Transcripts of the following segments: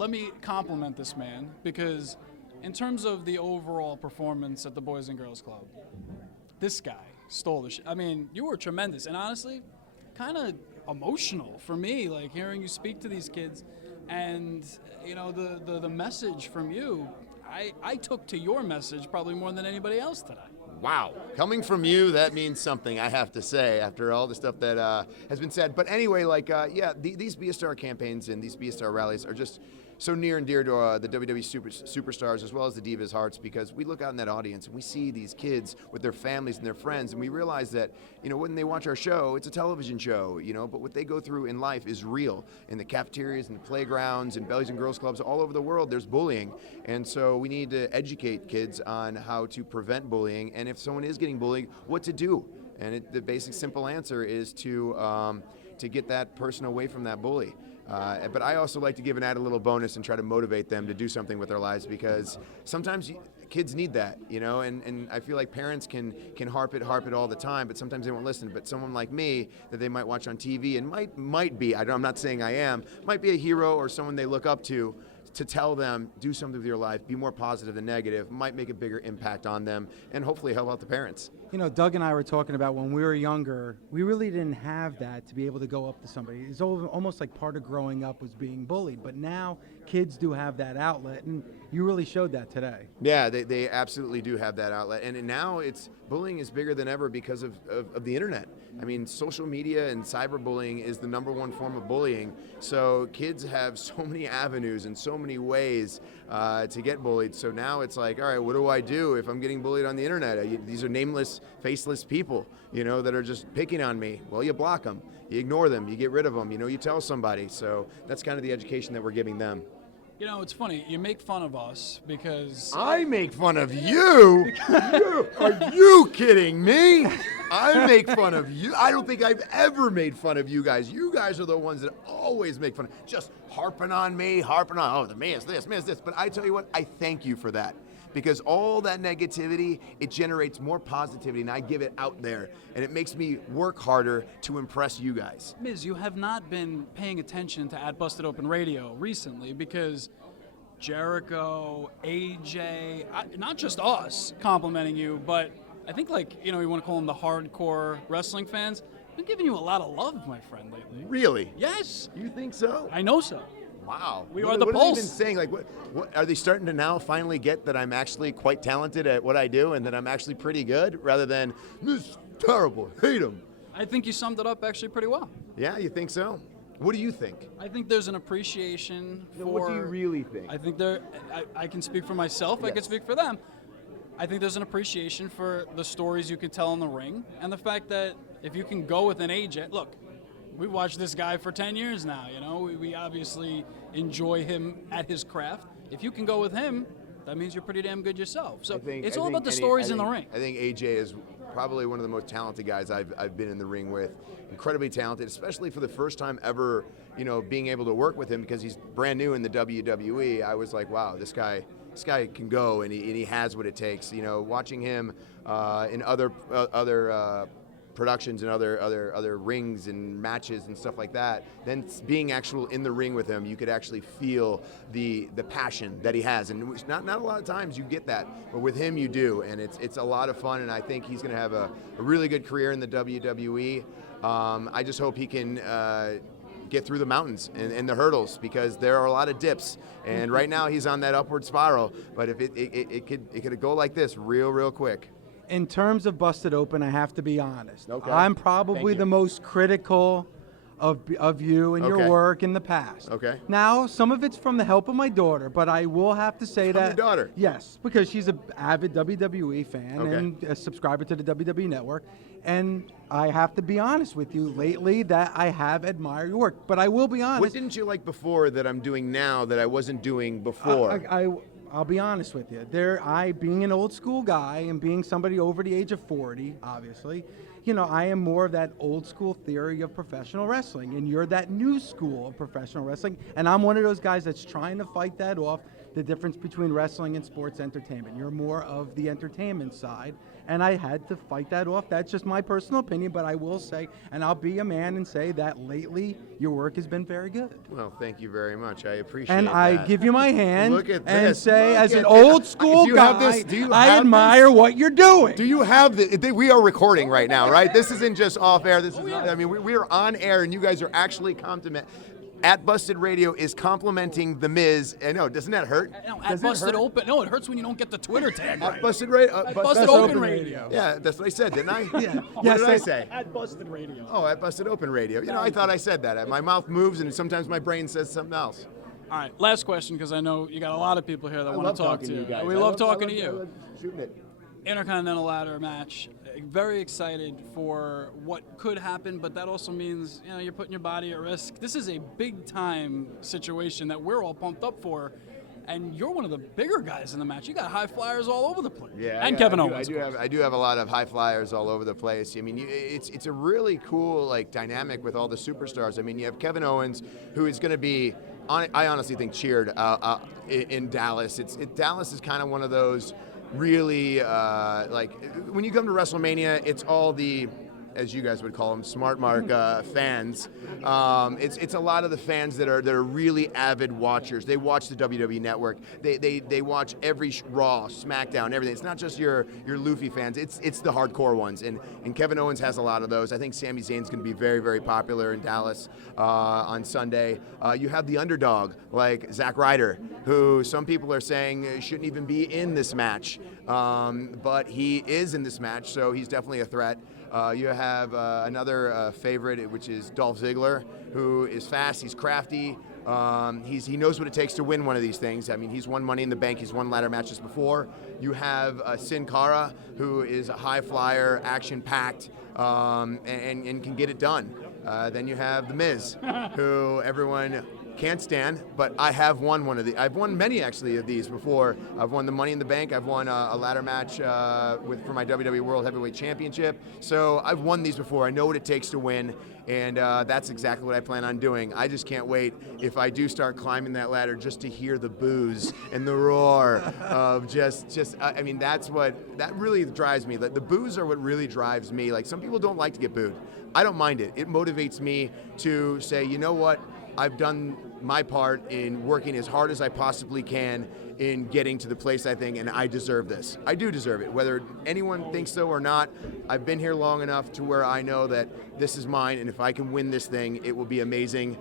let me compliment this man, because in terms of the overall performance at the Boys and Girls Club, this guy stole the I mean, you were tremendous, and honestly, kind of emotional for me, like hearing you speak to these kids, and you know the message from you. I took to your message probably more than anybody else today. Wow. Coming from you, that means something, I have to say, after all the stuff that has been said. But anyway, these Be a Star campaigns and these Be a Star rallies are just so near and dear to the WWE superstars as well as the Divas' hearts, because we look out in that audience and we see these kids with their families and their friends, and we realize that, you know, when they watch our show, it's a television show, you know, but what they go through in life is real. In the cafeterias and the playgrounds and Boys and Girls Clubs all over the world, there's bullying. And so we need to educate kids on how to prevent bullying, and if someone is getting bullied, what to do. And the basic simple answer is to get that person away from that bully. But I also like to give an added little bonus and try to motivate them to do something with their lives, because sometimes kids need that, you know, and I feel like parents can harp it all the time, but sometimes they won't listen. But someone like me that they might watch on TV and might be, I'm not saying I am, might be a hero or someone they look up to tell them, do something with your life, be more positive than negative, might make a bigger impact on them, and hopefully help out the parents. You know, Doug and I were talking about when we were younger, we really didn't have that to be able to go up to somebody. It's almost like part of growing up was being bullied, but now kids do have that outlet, and you really showed that today. Yeah, they absolutely do have that outlet, and now bullying is bigger than ever because of the internet. I mean, social media and cyberbullying is the #1 form of bullying, so kids have so many avenues and so many ways to get bullied. So now it's like, all right, what do I do if I'm getting bullied on the internet? These are nameless, faceless people, you know, that are just picking on me. Well, you block them, you ignore them, you get rid of them, you know, you tell somebody. So that's kind of the education that we're giving them. You know, it's funny, you make fun of us because... I make fun of you? Are you kidding me? I make fun of you. I don't think I've ever made fun of you guys. You guys are the ones that always make fun of, just harping on me, oh, the man's this. But I tell you what, I thank you for that. Because all that negativity, it generates more positivity, and I give it out there, and it makes me work harder to impress you guys. Miz, you have not been paying attention to at Busted Open Radio recently, because Jericho, AJ, not just us complimenting you, but I think, like, you know, you want to call them the hardcore wrestling fans, I've been giving you a lot of love, my friend, lately. Really? Yes. You think so? I know so. Wow. We are the Pulse. What have they been saying? Like, what are they starting to now finally get that I'm actually quite talented at what I do and that I'm actually pretty good, rather than, this is terrible, hate him? I think you summed it up actually pretty well. Yeah, you think so? What do you think? I think there's an appreciation for... What do you really think? I think I can speak for myself, yes. I can speak for them. I think there's an appreciation for the stories you can tell in the ring, and the fact that if you can go with an AJ, look, we've watched this guy for 10 years now, you know, we obviously enjoy him at his craft. If you can go with him, that means you're pretty damn good yourself. So it's all about the stories in the ring. I think AJ is probably one of the most talented guys I've been in the ring with. Incredibly talented, especially for the first time ever, you know, being able to work with him, because he's brand new in the WWE. I was like, wow, this guy can go, and he has what it takes. You know, watching him in other productions and other rings and matches and stuff like that, then being actual in the ring with him, you could actually feel the passion that he has, and not a lot of times you get that, but with him you do, and it's a lot of fun, and I think he's going to have a really good career in the WWE. I just hope he can get through the mountains and the hurdles, because there are a lot of dips, and right now he's on that upward spiral, but if it could go like this real quick. In terms of Busted Open, I have to be honest. Okay. I'm probably the most critical of you and your work in the past. Okay. Now, some of it's from the help of my daughter, but I will have to say From your daughter? Yes, because she's an avid WWE fan and a subscriber to the WWE Network. And I have to be honest with you, lately that I have admired your work. But I will be honest. What didn't you like before that I'm doing now that I wasn't doing before? I'll be honest with you. Being an old school guy and being somebody over the age of 40, obviously, you know, I am more of that old school theory of professional wrestling, and you're that new school of professional wrestling, and I'm one of those guys that's trying to fight that off, the difference between wrestling and sports entertainment. You're more of the entertainment side, and I had to fight that off. That's just my personal opinion, but I will say, and I'll be a man and say that lately your work has been very good. Well, thank you very much. I appreciate And that. I give you my hand Look at and this. say, Look as an at old this. school Do you have guy, this? Do you I have admire this? what you're doing. Do you have the? We are recording right now, right? This isn't just off air. This is. I mean, we are on air, and you guys are actually At Busted Radio is complimenting The Miz. I know, doesn't that hurt? No, at Does it Busted hurt? Open. No, it hurts when you don't get the Twitter tag right. Busted Radio. Busted Open Radio. Yeah, that's what I said, didn't I? Yeah. What Yes, did I I- say? At Busted Radio. Oh, at Busted Open Radio. You know, I thought I said that. My mouth moves, and sometimes my brain says something else. All right, last question, because I know you got a lot of people here that I want love to talk talking to you. guys. We I love talking to I you. love shooting it. Intercontinental ladder match. Very excited for what could happen, but that also means you're putting your body at risk. This is a big time situation that we're all pumped up for, and you're one of the bigger guys in the match. You got high flyers all over the place. Yeah, and Kevin Owens. I do have a lot of high flyers all over the place. I mean, it's a really cool dynamic with all the superstars. I mean, you have Kevin Owens, who is going to be, I honestly think, cheered in Dallas. Dallas is kind of one of those really when you come to WrestleMania, it's all the, as you guys would call them, smart mark fans. It's a lot of the fans that are really avid watchers. They watch the WWE Network. They watch every Raw, SmackDown, everything. It's not just your Luffy fans. It's the hardcore ones. And Kevin Owens has a lot of those. I think Sami Zayn's going to be very, very popular in Dallas on Sunday. You have the underdog like Zack Ryder, who some people are saying shouldn't even be in this match, but he is in this match, so he's definitely a threat. You have another favorite, which is Dolph Ziggler, who is fast, he's crafty, he knows what it takes to win one of these things. I mean, he's won Money in the Bank, he's won ladder matches before. You have Sin Cara, who is a high flyer, action-packed, and can get it done. Then you have The Miz, who everyone can't stand, but I have won one of these. I've won many actually of these before. I've won the Money in the Bank. I've won a ladder match for my WWE World Heavyweight Championship. So I've won these before. I know what it takes to win, and that's exactly what I plan on doing. I just can't wait if I do start climbing that ladder just to hear the boos and the roar of I mean, that really drives me. The boos are what really drives me. Like, some people don't like to get booed. I don't mind it. It motivates me to say, you know what? I've done my part in working as hard as I possibly can in getting to the place I think, and I deserve this. I do deserve it. Whether anyone thinks so or not, I've been here long enough to where I know that this is mine, and if I can win this thing, it will be amazing.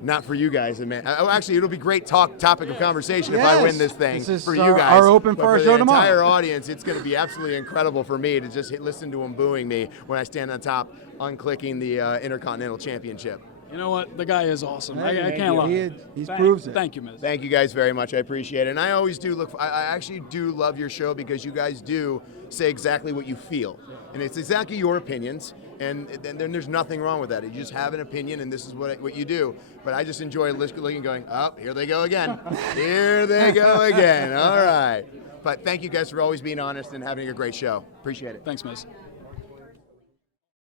Not for you guys, man. Actually, it'll be great topic of conversation if I win this thing. This is for you guys. our open But for our for show the tomorrow. entire audience, it's going to be absolutely incredible for me to just listen to them booing me when I stand on top, unclicking the Intercontinental Championship. You know what? The guy is awesome. I Thank can't you. lie. He proves it. Thank you, Miz. Thank you guys very much. I appreciate it. And I always do I actually do love your show because you guys do say exactly what you feel. And it's exactly your opinions. And then there's nothing wrong with that. You just have an opinion, and this is what you do. But I just enjoy looking and going, oh, here they go again. Here they go again. All right. But thank you guys for always being honest and having a great show. Appreciate it. Thanks, Miz.